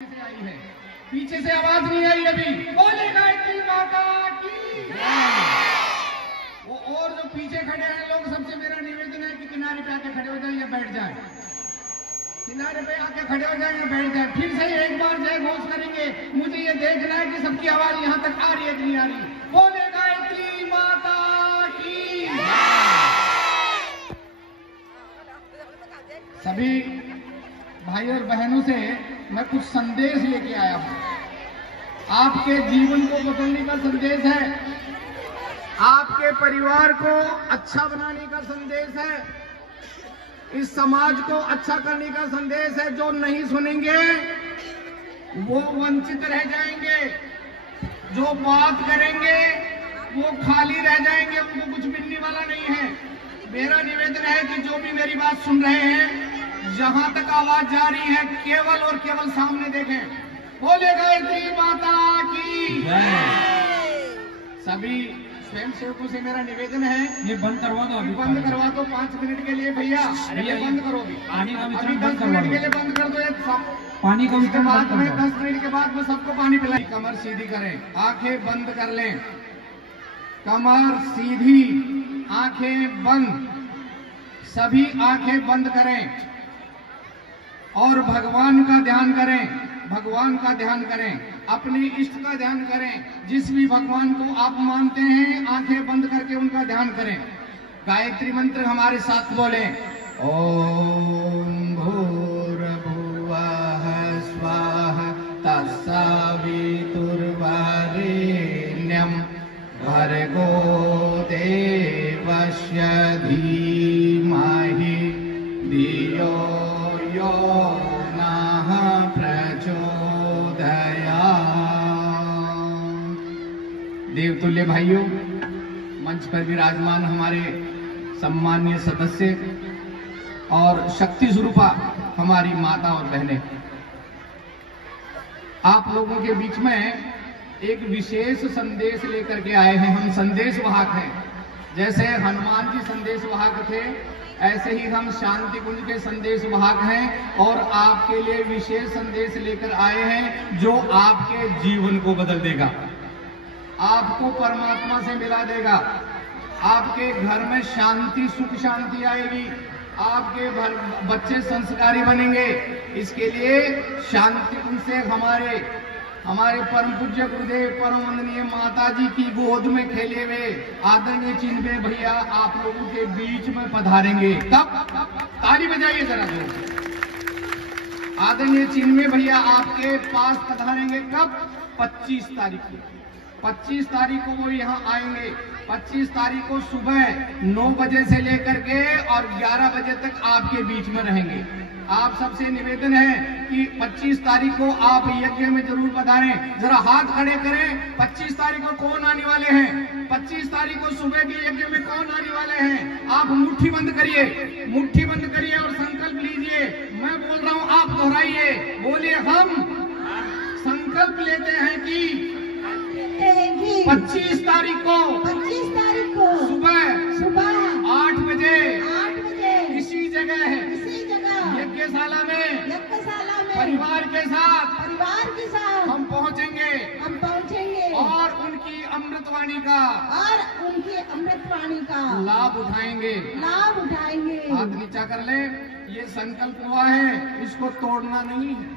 से आई है, पीछे से आवाज नहीं आई अभी। बोले गायत्री माता की। वो और जो पीछे खड़े हैं लोग, सबसे मेरा निवेदन है कि किनारे पे आके खड़े हो जाए या बैठ जाए। किनारे पे आके खड़े हो जाए या बैठ जाए। फिर से एक बार जय घोष करेंगे। मुझे ये देखना है कि सबकी आवाज यहाँ तक आ रही है कि नहीं आ रही। बोले गायत्री माता की। सभी भाई और बहनों से मैं कुछ संदेश लेके आया हूं। आपके जीवन को बदलने का संदेश है, आपके परिवार को अच्छा बनाने का संदेश है, इस समाज को अच्छा करने का संदेश है। जो नहीं सुनेंगे वो वंचित रह जाएंगे, जो बात करेंगे वो खाली रह जाएंगे, उनको कुछ मिलने वाला नहीं है। मेरा निवेदन है कि जो भी मेरी बात सुन रहे हैं, जहां तक आवाज जा रही है, केवल और केवल सामने देखें। बोले गायत्री माता की। सभी स्वयं सेवकों से मेरा निवेदन है, ये बंद करवा दो, अभी बंद करवा दो 5 मिनट के लिए भैया। अरे बंद करो अभी 10 मिनट के लिए बंद कर दो। पानी का उसके बाद में 10 मिनट के बाद में सबको पानी पिलाएं। कमर सीधी करें, आंखें बंद कर लें, कमर सीधी, आंखें बंद, सभी आंखें बंद करें और भगवान का ध्यान करें। भगवान का ध्यान करें, अपने इष्ट का ध्यान करें। जिस भी भगवान को आप मानते हैं, आंखें बंद करके उनका ध्यान करें। गायत्री मंत्र हमारे साथ बोले। ओम भूर्भुवः स्वः तत्सवितुर्वरेण्यं भर्गो देवस्य धीमहि धियो यो नः प्रचोदयात्। देवतुल्य भाइयों, मंच पर विराजमान हमारे सम्मानीय सदस्य और शक्ति स्वरूपा हमारी माता और बहनें, आप लोगों के बीच में एक विशेष संदेश लेकर के आए हैं। हम संदेश वाहक हैं। जैसे हनुमान जी संदेश वाहक थे, ऐसे ही हम शांति कुंज के संदेश वाहक हैं और आपके लिए विशेष संदेश लेकर आए हैं जो आपके जीवन को बदल देगा, आपको परमात्मा से मिला देगा, आपके घर में शांति सुख शांति आएगी, आपके बच्चे संस्कारी बनेंगे। इसके लिए शांति कुंज से हमारे परम पूज्य गुरुदेव परम वंदनीय माता जी की गोद में खेले हुए आदरणीय चिन्मय भैया आप लोगों के बीच में पधारेंगे। कब? ताली बजाइए जरा जोर से। आदरणीय चिन्मय भैया आपके पास पधारेंगे कब? 25 तारीख को। 25 तारीख को वो यहाँ आएंगे। 25 तारीख को सुबह 9 बजे से लेकर के और 11 बजे तक आपके बीच में रहेंगे। आप सबसे निवेदन है कि 25 तारीख को आप यज्ञ में जरूर पधारें। जरा हाथ खड़े करें। 25 तारीख को कौन आने वाले हैं? 25 तारीख को सुबह के यज्ञ में कौन आने वाले हैं? आप मुट्ठी बंद करिए, मुट्ठी बंद करिए और संकल्प लीजिए। मैं बोल रहा हूं, आप दोहराइए। बोलिए, हम संकल्प लेते हैं कि 25 तारीख को सुबह 8 बजे इसी जगह यज्ञशाला में परिवार के साथ हम पहुंचेंगे और उनकी अमृतवाणी का लाभ उठाएंगे। हाथ नीचा कर ले। ये संकल्प हुआ है, इसको तोड़ना नहीं है।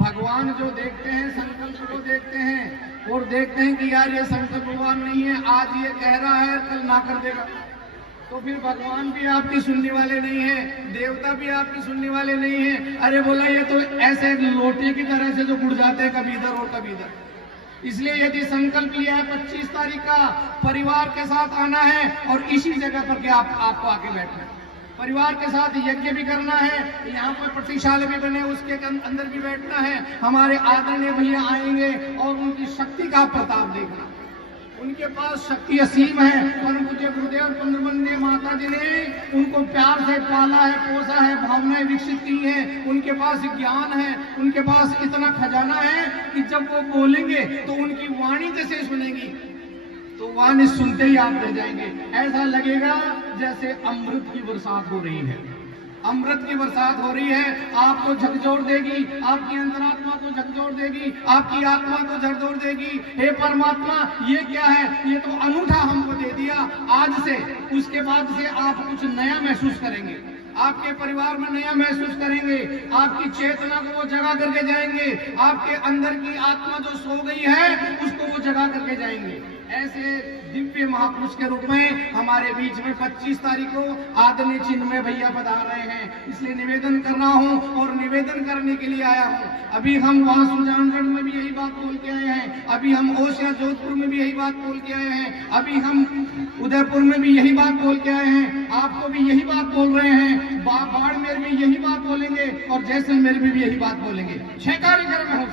भगवान जो देखते हैं संकल्प को देखते हैं और देखते हैं कि यार ये संकल्प भगवान नहीं है, आज ये कह रहा है कल ना कर देगा, तो फिर भगवान भी आपकी सुनने वाले नहीं है, देवता भी आपकी सुनने वाले नहीं है। अरे बोला, ये तो ऐसे लोटे की तरह से जो गुड़ जाते हैं कभी इधर और कभी इधर। इसलिए यदि संकल्प लिया है 25 तारीख का परिवार के साथ आना है और इसी जगह पर के आपको आके बैठना है, परिवार के साथ यज्ञ भी करना है, यहाँ पर प्रतीक्षालय भी बने उसके अंदर भी बैठना है। हमारे आदरणीय भैया आएंगे और उनकी शक्ति का प्रताप देखना। उनके पास शक्ति असीम है। परम पूज्य गुरुदेव पंद्रह वंदनीय माता जी ने उनको प्यार से पाला है, पोसा है, भावनाएं विकसित की हैं। उनके पास ज्ञान है, उनके पास इतना खजाना है कि जब वो बोलेंगे तो उनकी वाणी जैसे सुनेगी तो वाणी सुनते ही आप रह जाएंगे। ऐसा लगेगा जैसे अमृत की बरसात हो रही है। अमृत की बरसात हो रही है, आपको झकझोर देगी, आपकी अंतरात्मा को झकझोर देगी, आपकी आत्मा को झकझोर देगी। हे परमात्मा, ये क्या है? ये तो अनूठा हमको दे दिया आज से। उसके बाद से आप कुछ नया महसूस करेंगे, आपके परिवार में नया महसूस करेंगे, आपकी चेतना को वो जगा करके जाएंगे, आपके अंदर की आत्मा जो सो गई है उसको वो जगा करके जाएंगे। ऐसे दिव्य महापुरुष के रूप में हमारे बीच में 25 तारीख को आदरणीय चिन्मय भैया पधार रहे हैं। इसलिए निवेदन कर रहा हूं और निवेदन करने के लिए आया हूं। अभी हम वहां सुजानगढ़ में भी यही बात बोल के आए हैं, अभी हम ओसिया जोधपुर में भी यही बात बोल के आए हैं, अभी हम उदयपुर में भी यही बात बोल के आए हैं, आपको भी यही बात बोल रहे हैं, बाड़मेर में यही बात बोलेंगे और जैसलमेर में भी यही बात बोलेंगे। छेकारी घर में हो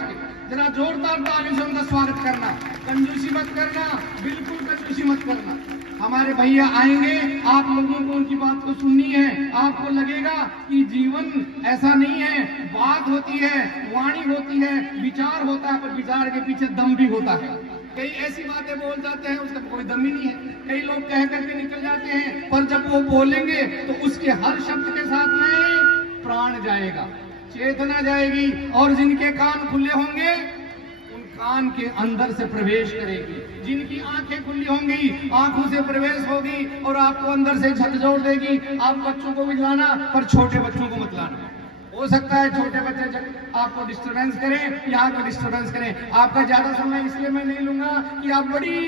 जरा जोरदार ताली से उनका स्वागत करना। कंजूसी मत करना, बिल्कुल कंजूसी मत करना। हमारे भैया आएंगे, आप लोगों को उनकी बात को सुननी है। आपको लगेगा कि जीवन ऐसा नहीं है, बात होती है, वाणी होती है, विचार होता है, पर विचार के पीछे दम भी होता है। कई ऐसी बातें बोल जाते हैं उसका कोई दम ही नहीं है, कई लोग कह करके निकल जाते हैं, पर जब वो बोलेंगे तो उसके हर शब्द के साथ में प्राण जाएगा, चेतना जाएगी, और जिनके कान खुले होंगे उन कान के अंदर से प्रवेश करेगी, जिनकी आंखें खुली होंगी आंखों से प्रवेश होगी और आपको अंदर से झकझोर देगी। आप बच्चों को भी लाना, पर छोटे बच्चों को मत लाना। हो सकता है छोटे बच्चे आपको डिस्टर्बेंस करें, यहाँ को डिस्टर्बेंस करें। आपका ज्यादा समय इसलिए मैं नहीं लूंगा कि आप बड़ी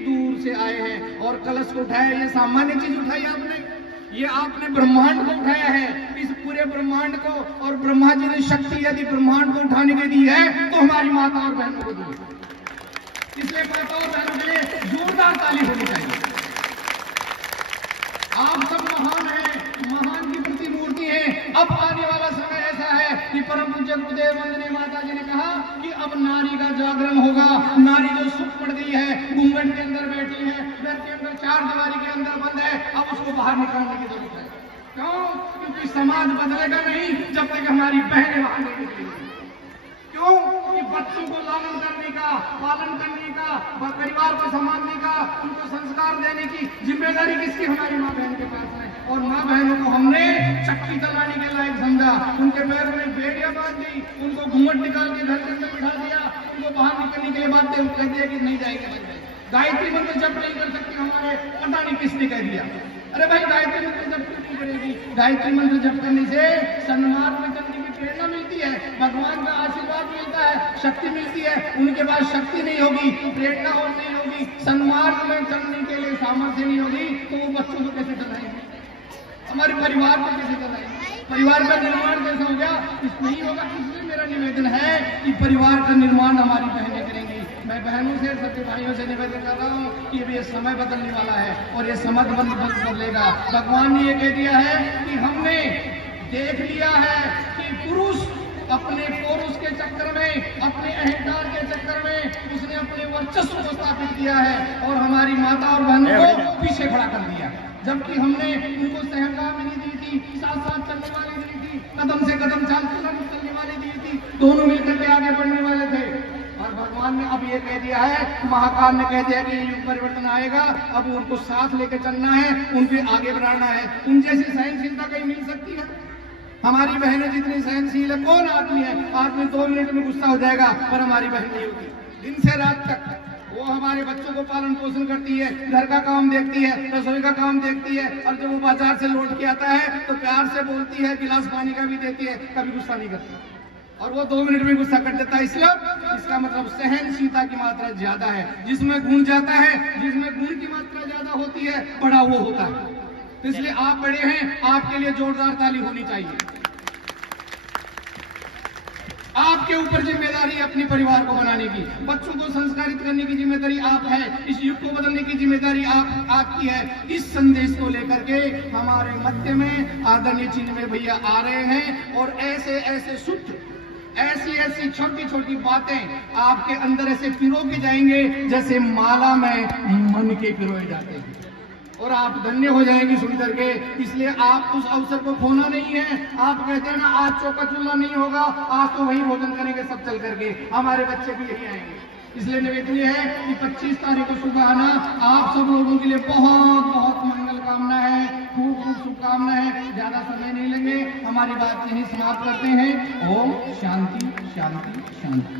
दूर से आए हैं और कलश को उठाया। ये सामान्य चीज उठाई आपने, ये आपने ब्रह्मांड को उठाया है, इस पूरे ब्रह्मांड को। और ब्रह्मा जी ने शक्ति यदि ब्रह्मांड को उठाने के दी है तो हमारी माता और बहनों को दी है। इसलिए माता और बहनों के लिए जोरदार ताली होनी चाहिए। आप सब महान हैं, महान की प्रतिमूर्ति है। अब आने वाला समय ऐसा है कि परम पूज्य गुरुदेव वंदनीय माता जी ने कहा कि अब नारी का जागरण होगा। नारी जो सुख पड़ गई है, घूंघट के अंदर बैठी है, घर के अंदर चार दीवारी के अंदर बंद है, अब उसको बाहर निकालने की जरूरत है। क्यों? क्योंकि समाज बदलेगा नहीं जब तक हमारी बहनें बाहर नहीं निकलेंगी। क्यों? कि बच्चों को लालन करने का, पालन करने का, परिवार को संभालने का, उनको संस्कार देने की जिम्मेदारी किसकी? हमारी माँ बहन के पास है। और माँ बहनों को हमने चक्की चलाने के लायक समझा, उनके पैरों में बेड़ियां बांध दी, उनको घूंघट निकाल के घर के अंदर बिठा दिया, उनको बाहर निकलने के लिए बात कह दिया कि नहीं जाएंगे। गायत्री मंत्र जप नहीं कर सकते हमारे, पता नहीं किसने कह दिया। अरे भाई, गायत्री मंत्र जप क्यों नहीं करेगी? गायत्री मंत्र जप करने से सन्मार्ग में चलने की प्रेरणा मिलती है, भगवान का आशीर्वाद मिलता है, शक्ति मिलती है। उनके पास शक्ति नहीं होगी, प्रेरणा और नहीं होगी, सन्मार्ग में चलने के लिए सामर्थ्य नहीं होगी, तो वो बच्चों को कैसे चलाएंगे? हमारे परिवार को कैसे चलाएंगे? परिवार का निर्माण कैसे हो गया? इस नहीं होगा। इसलिए मेरा निवेदन है कि परिवार का निर्माण हमारी बहनें करेंगी। मैं बहनों से, सभी भाइयों से निवेदन कर रहा हूँ कि ये समय बदलने वाला है और ये समय बदलेगा। भगवान ने ये कह दिया है कि हमने देख लिया है कि पुरुष अपने पुरुष के चक्कर में, अपने अहंकार के चक्कर में उसने अपने वर्चस्व को स्थापित किया है और हमारी माता और बहनों को पीछे खड़ा कर दिया। जबकि हमने उनको सहगामिनी दी थी, साथ साथ चलने वाली दी थी, कदम से कदम चलने वाली दी थी, दोनों मिलकर के आगे बढ़ने वाले थे। और भगवान ने अब ये कह दिया है, महाकाल ने कह दिया कि ये युग परिवर्तन आएगा, अब उनको साथ लेकर चलना है, उनके आगे बढ़ाना है। उन जैसी सहनशीलता कहीं मिल सकती है? हमारी बहनें जितनी सहनशील है, कौन आदमी है? आदमी 2 मिनट में गुस्सा हो जाएगा, पर हमारी बहन नहीं होगी। दिन से रात तक वो हमारे बच्चों को पालन पोषण करती है, घर का काम देखती है, रसोई का काम देखती है, और जब वो बाजार से लौट के आता है तो प्यार से बोलती है, गिलास पानी का भी देती है, कभी गुस्सा नहीं करती। और वो 2 मिनट में गुस्सा कर देता है। इसलिए इसका मतलब सहनशीलता की मात्रा ज्यादा है। जिसमें गुण जाता है, जिसमें गुण की मात्रा ज्यादा होती है, बड़ा वो होता है। तो इसलिए आप बड़े हैं, आपके लिए जोरदार ताली होनी चाहिए। आपके ऊपर जिम्मेदारी है अपने परिवार को बनाने की, बच्चों को संस्कारित करने की जिम्मेदारी आप है, इस युग को बदलने की जिम्मेदारी आपकी है। इस संदेश को लेकर के हमारे मध्य में आदरणीय चिन्मय भैया आ रहे हैं और ऐसे ऐसे सूत्र, ऐसी ऐसी छोटी छोटी बातें आपके अंदर ऐसे पिरो के जाएंगे जैसे माला में मन के पिरोए जाते हैं, और आप धन्य हो जाएंगे सुन करके। इसलिए आप उस अवसर को खोना नहीं है। आप कहते हैं ना, आज चौका चूल्हा नहीं होगा, आज तो वही भोजन करेंगे सब चल करके, हमारे बच्चे भी यही आएंगे। इसलिए निवेदन है कि 25 तारीख को सुबह आना। आप सब लोगों के लिए बहुत बहुत मंगल कामना है। खूब खूब शुभकामनाएं हैं। ज्यादा समय नहीं लेंगे, हमारी बात यहीं समाप्त करते हैं। ओम शांति शांति शांति।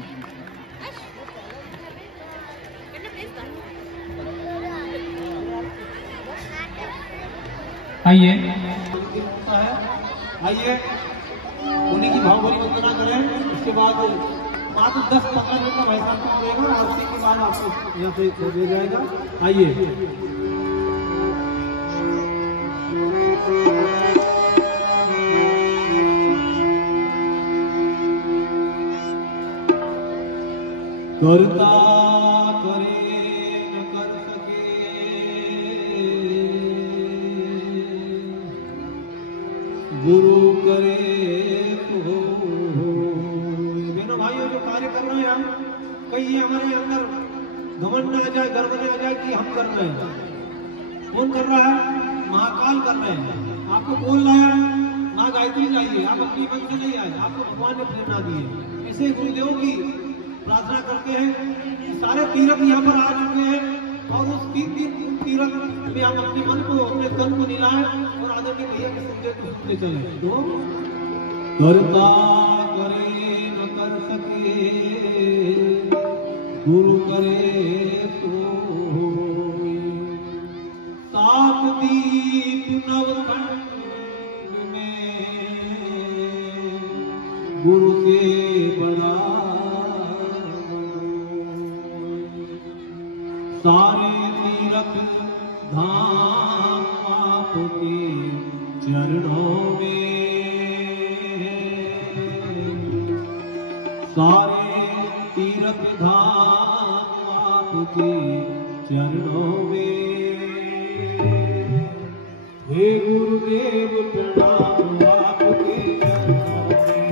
आइए आइए उन्हीं की भावभरी वंदना करें। उसके बाद मात्र 10-15 मिनट का भाई साहब को मिलेगा और उसी के बाद आपको यहाँ से छोड़ दिया जाएगा। आइए करता करे न कर सके, गुरु करे तो बहनों भाइयों जो कार्य कर रहे हैं हम, कहीं हमारे अंदर घमंड न आ जाए, गर्व न आ जाए कि हम कर रहे हैं। कौन कर रहा है? महाकाल कर रहे हैं। आपको बोल रहा है माँ गायत्री चाहिए, आप अपनी मन से नहीं आए, आपको भगवान ने प्रेरणा दी है। ऐसे गुरुदेव की प्रार्थना करते हैं। सारे तीर्थ यहाँ पर आ चुके हैं और उस तीन तीर्थ में हम अपने मन को, अपने तन को मिलाएं और आदरणीय भैया के संदेश को सुनते चले। तो करता करे न कर सके, गुरु करे तो सात दीप नवखंड में गुरु से बड़ा सारे तीर्थ धाम आपके चरणों में, सारे तीर्थ धाम आपके चरणों में। हे गुरुदेव प्रणाम आपके चरणों में,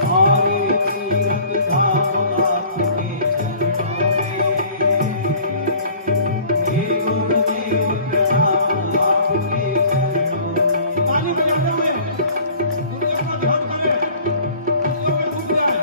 सारे तीर्थ धाम आपके चरणों में। हे गुरुदेव प्रणाम आपके चरणों में। ताली बजाते हुए गुरुदेव का ध्यान करें, गुरुदेव में डूब जाए।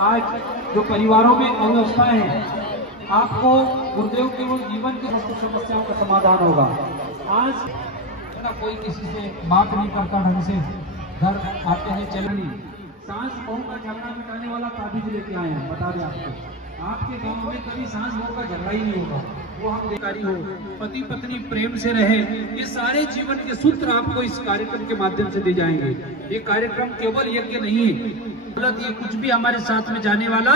आज जो परिवारों में अव्यवस्थाएं हैं, आपको गुरुदेव केवल जीवन की समस्याओं का समाधान होगा। आज ना कोई किसी से बात नहीं करता ढंग से, घर आते हैं चलनी, सांस बहू का झगड़ा मिटाने वाला ताबीज लेके आए हैं। बता दें आपके गांव में कभी सांस बहू का झगड़ा ही नहीं होगा, वो हम अधिकारी हो, पति पत्नी प्रेम से रहे, ये सारे जीवन के सूत्र आपको इस कार्यक्रम के माध्यम से दी जाएंगे। ये कार्यक्रम केवल यज्ञ नहीं है, गलत ये कुछ भी हमारे साथ में जाने वाला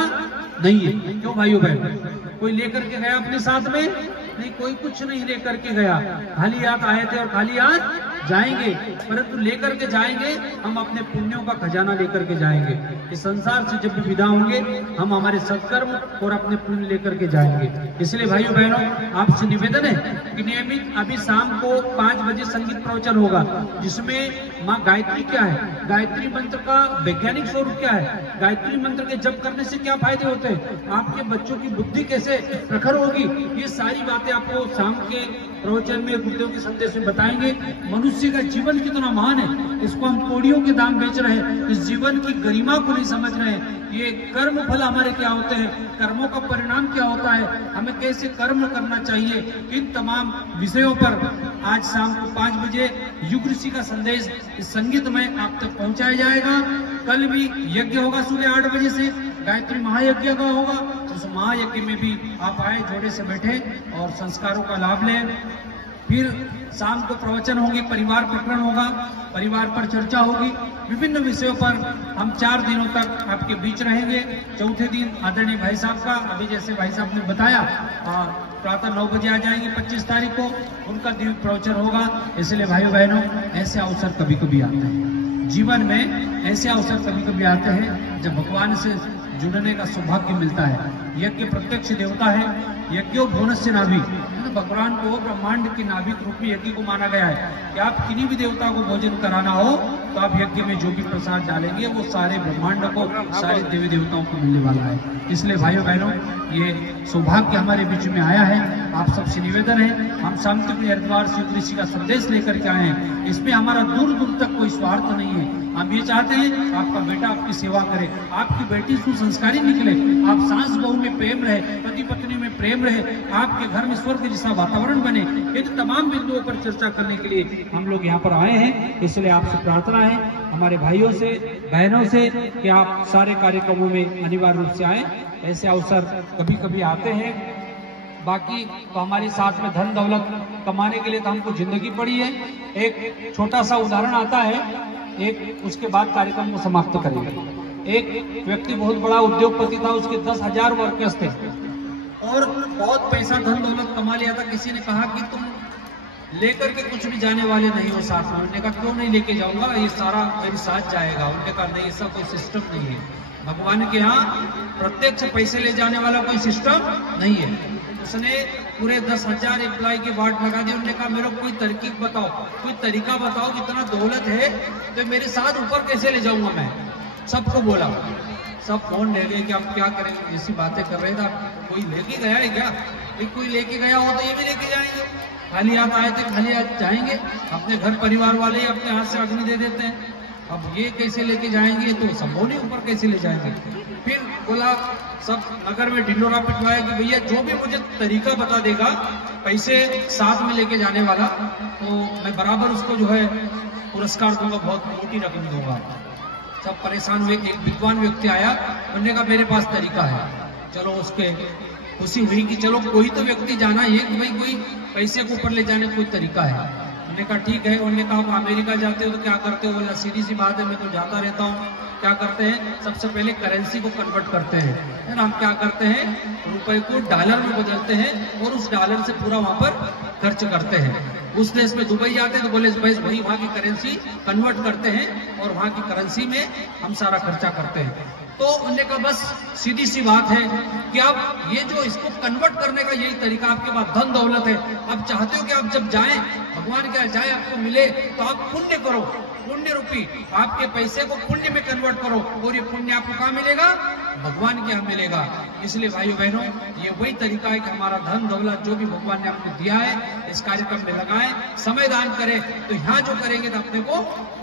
नहीं है। क्यों भाइयों बहन, कोई लेकर के गया अपने साथ में नहीं, कोई कुछ नहीं लेकर के गया, खाली हाथ आए थे और खाली हाथ जाएंगे, परंतु लेकर के जाएंगे हम अपने पुण्यों का खजाना लेकर के जाएंगे। इस संसार से जब भी विदा होंगे हम हमारे सत्कर्म और अपने पुण्य लेकर के जाएंगे। इसलिए भाइयों बहनों, आपसे निवेदन है कि नियमित अभी शाम को 5 बजे संगीत प्रवचन होगा, जिसमें माँ गायत्री क्या है, गायत्री मंत्र का वैज्ञानिक स्वरूप क्या है, गायत्री मंत्र के जप करने से क्या फायदे होते हैं, आपके बच्चों की बुद्धि कैसे प्रखर होगी, ये सारी बातें आपको शाम के प्रवचन में गुरुदेव के संदेश में बताएंगे। मनुष्य का जीवन कितना महान है, इसको हम कोड़ियों के दाम बेच रहे हैं, इस जीवन की गरिमा को नहीं समझ रहे हैं। ये कर्म फल हमारे क्या होते हैं, कर्मों का परिणाम क्या होता है, हमें कैसे कर्म करना चाहिए, इन तमाम विषयों पर आज शाम को 5 बजे युग ऋषि का संदेश इस संगीत में आप तक पहुंचाया जाएगा। कल भी यज्ञ होगा सुबह 8 बजे से, गायत्री महायज्ञ का होगा। उस महायज्ञ में भी आप आए, जोड़े से बैठे और संस्कारों का लाभ लें। फिर शाम को प्रवचन होंगे, परिवार प्रकरण होगा, परिवार पर चर्चा होगी, विभिन्न विषयों पर हम 4 दिनों तक आपके बीच रहेंगे। चौथे दिन आदरणीय भाई साहब का, अभी जैसे भाई साहब ने बताया, प्रातः 9 बजे आ जाएंगे 25 तारीख को, उनका दिव्य प्रवचन होगा। इसलिए भाइयों बहनों, ऐसे अवसर कभी कभी आते हैं जीवन में, ऐसे अवसर कभी कभी आते हैं जब भगवान से जुड़ने का सौभाग्य मिलता है। यज्ञ प्रत्यक्ष देवता है, यज्ञो भुवनस्य नाभि, भगवान को ब्रह्मांड की नाभिक रूपी यज्ञ को माना गया है कि आप किन्हीं भी देवता को भोजन कराना हो तो आप यज्ञ में जो भी प्रसाद डालेंगे वो सारे ब्रह्मांड को, सारे देवी देवताओं को मिलने वाला है। इसलिए भाइयों बहनों, ये सौभाग्य हमारे बीच में आया है। आप सबसे निवेदन है, हम शांतिप्रिय हरिद्वार से युग ऋषि का संदेश लेकर के आए हैं। इसमें हमारा दूर दूर तक कोई स्वार्थ नहीं है। हम ये चाहते हैं आपका बेटा आपकी सेवा करे, आपकी बेटी सुसंस्कारी निकले, आप सास बहू में प्रेम रहे, पति पत्नी में प्रेम रहे, आपके घर में स्वर्ग जैसा वातावरण बने। इन तमाम बिंदुओं पर चर्चा करने के लिए हम लोग यहाँ पर आए हैं। इसलिए आपसे प्रार्थना है हमारे भाइयों से, बहनों से, कि आप सारे कार्यक्रमों में अनिवार्य रूप से आए। ऐसे अवसर कभी कभी आते हैं, बाकी तो हमारे साथ में धन दौलत कमाने के लिए तो हमको जिंदगी पड़ी है। एक छोटा सा उदाहरण आता है, एक उसके बाद कार्यक्रम को समाप्त करेंगे। एक व्यक्ति बहुत बड़ा उद्योगपति था, उसके 10,000 वर्कर्स थे और बहुत पैसा धन दौलत कमा लिया था। किसी ने कहा कि तुम लेकर के कुछ भी जाने वाले नहीं हो साथ में। उन्होंने कहा क्यों नहीं लेके जाऊंगा, ये सारा मेरे साथ जाएगा। उन्होंने कहा नहीं, ऐसा कोई सिस्टम नहीं है, भगवान के यहाँ प्रत्यक्ष पैसे ले जाने वाला कोई सिस्टम नहीं है। उसने पूरे 10,000 एम्प्लॉय की वाट लगा दी। उन्होंने कहा मेरे को कोई तरकीब बताओ, कोई तरीका बताओ, इतना दौलत है तो मेरे साथ ऊपर कैसे ले जाऊंगा मैं। सबको बोला, सब फोन ले गए कि आप क्या करेंगे, जैसी बातें कर रहे थे। कोई लेके गया है क्या, कोई लेके गया हो तो ये भी लेके जाएंगे। खाली हाथ आए थे खाली हाथ जाएंगे, अपने घर परिवार वाले ही अपने हाथ से अग्नि दे देते हैं। अब ये कैसे लेके जाएंगे, तो संभव नहीं, ऊपर कैसे ले जाएंगे। फिर बोला, सब नगर में ढिंडोरा पिटवाया कि भैया जो भी मुझे तरीका बता देगा पैसे साथ में लेके जाने वाला, तो मैं बराबर उसको जो है पुरस्कार दूंगा, बहुत मोटी रकम दूंगा। सब परेशान हुए। एक विद्वान व्यक्ति आया, उन्होंने कहा मेरे पास तरीका है। चलो, उसके खुशी हुई कि चलो कोई तो व्यक्ति जाना है कि भाई कोई पैसे को ऊपर ले जाने का कोई तरीका है। उन्होंने कहा ठीक है। उन्होंने कहा आप अमेरिका जाते हो तो क्या करते हो, बोला सीधी सी बात है, मैं तो जाता रहता हूँ। क्या करते हैं, सबसे पहले करेंसी को कन्वर्ट करते हैं, है ना। हम क्या करते हैं, रुपए को डॉलर में बदलते हैं और उस डॉलर से पूरा वहां पर खर्च करते हैं। उस देश में दुबई जाते हैं तो बोले वही वहां की करेंसी कन्वर्ट करते हैं और वहां की करेंसी में हम सारा खर्चा करते हैं। तो उन्होंने कहा बस सीधी सी बात है कि आप ये जो इसको कन्वर्ट करने का यही तरीका, आपके पास धन दौलत है, आप चाहते हो कि आप जब जाएं भगवान के जाए आपको मिले तो आप पुण्य करो, पुण्य रूपी, आपके पैसे को पुण्य में कन्वर्ट करो और ये पुण्य आपको कहाँ मिलेगा? भगवान के यहाँ मिलेगा। इसलिए भाइयों बहनों, ये वही तरीका है कि हमारा धन दौलत जो भी भगवान ने आपको दिया है इस कार्यक्रम में लगाएं, समय दान करें, तो यहाँ जो करेंगे तो अपने को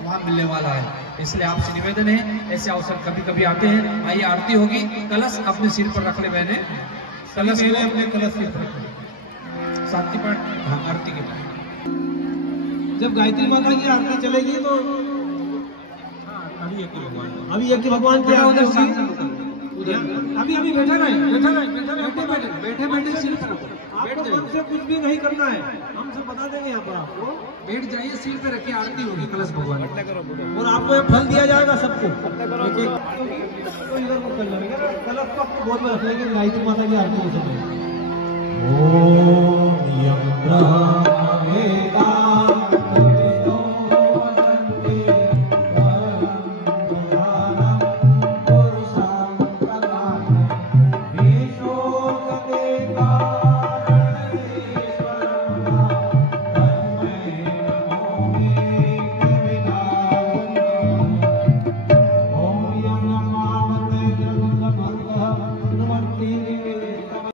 वहां मिलने वाला है। इसलिए आपसे निवेदन है, ऐसे अवसर कभी कभी आते हैं। आइए आरती होगी, कलश अपने सिर पर रख ले बहने, कलश अपने कलश सिर पर शांति पाठ आरती के बाद जब गायत्री माता की आरती चलेगी तो अभी एक ही भगवान के उधर अभी बैठे बैठे सिर पर आपको मन से कुछ भी नहीं करना है, हमसे बता देंगे यहाँ पर आपको। बैठ जाइए, सिर पे रखिए, आरती होगी कलश भगवान और आपको ये फल दिया जाएगा सबको। तो इधर को कर लेंगे, कलश को आपको गोद में रख लेंगे, गायत्री माता की आरती हो सके। ओम यम ब्रह्म वेदांत